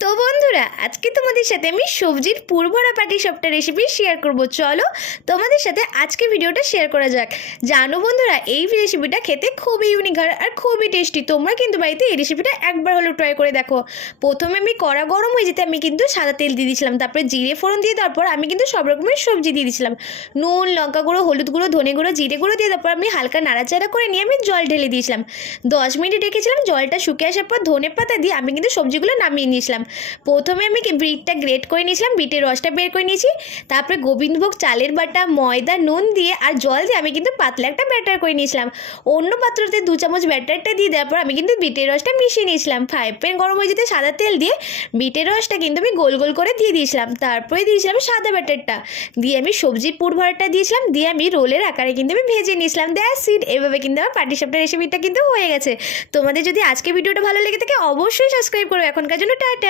তো বন্ধুরা, আজকে তোমাদের সাথে আমি সবজির পুরভরা পাটিসাপটা রেসিপি শেয়ার করব। চলো তোমাদের সাথে আজকে ভিডিওটা শেয়ার করা যাক। জানো বন্ধুরা, এই রেসিপিটা খেতে খুবই ইউনিক আর খুবই টেস্টি। তোমরা কিন্তু বাড়িতে এই রেসিপিটা একবার হলেও ট্রাই করে দেখো। প্রথমে আমি কড়া গরম হয়ে যেতে আমি কিন্তু সাদা তেল দিয়ে দিয়েছিলাম, তারপরে জিরে ফোড়ন দিয়ে তারপর আমি কিন্তু সব রকমের সবজি দিয়ে দিয়েছিলাম। নুন, লঙ্কা গুঁড়ো, হলুদ গুঁড়ো, ধনে গুঁড়ো, জিরে গুঁড়ো দিয়ে তারপর আমি হালকা নাড়াচাড়া করে নিয়ে আমি জল ঢেলে দিয়েছিলাম। 10 মিনিট রেখেছিলাম। জলটা শুকিয়ে আসার পর ধনে পাতা দিয়ে আমি কিন্তু সবজিগুলো নামিয়ে নিয়েছিলাম। প্রথমে আমি বিটটা গ্রেট করে নিয়েছিলাম, বিটের রসটা বের করে নিয়েছি। তারপরে গোবিন্দভোগ চালের বাটা, ময়দা, নুন দিয়ে আর জল দিয়ে আমি কিন্তু পাতলা একটা ব্যাটার করে নিয়েছিলাম। অন্য পাত্রতে 2 চামচ ব্যাটারটা দিয়ে দেওয়ার পর আমি কিন্তু বিটের রসটা মিশিয়ে নিয়েছিলাম। ফ্রাই প্যান গরম হয়ে যেতে সাদা তেল দিয়ে বিটের রসটা কিন্তু আমি গোল গোল করে দিয়ে দিয়েছিলাম। তারপরে দিয়েছিলাম সাদা ব্যাটারটা, দিয়ে আমি সবজির পুর ভরাটা দিয়েছিলাম, দিয়ে আমি রোলের আকারে কিন্তু আমি ভেজে নিয়েছিলাম। That's it. এভাবে কিন্তু আমার পাটিসাপটা রেসিপিটা কিন্তু হয়ে গেছে। তোমাদের যদি আজকে ভিডিওটা ভালো লেগে থাকে অবশ্যই সাবস্ক্রাইব করো। এখনকার জন্য টাটা।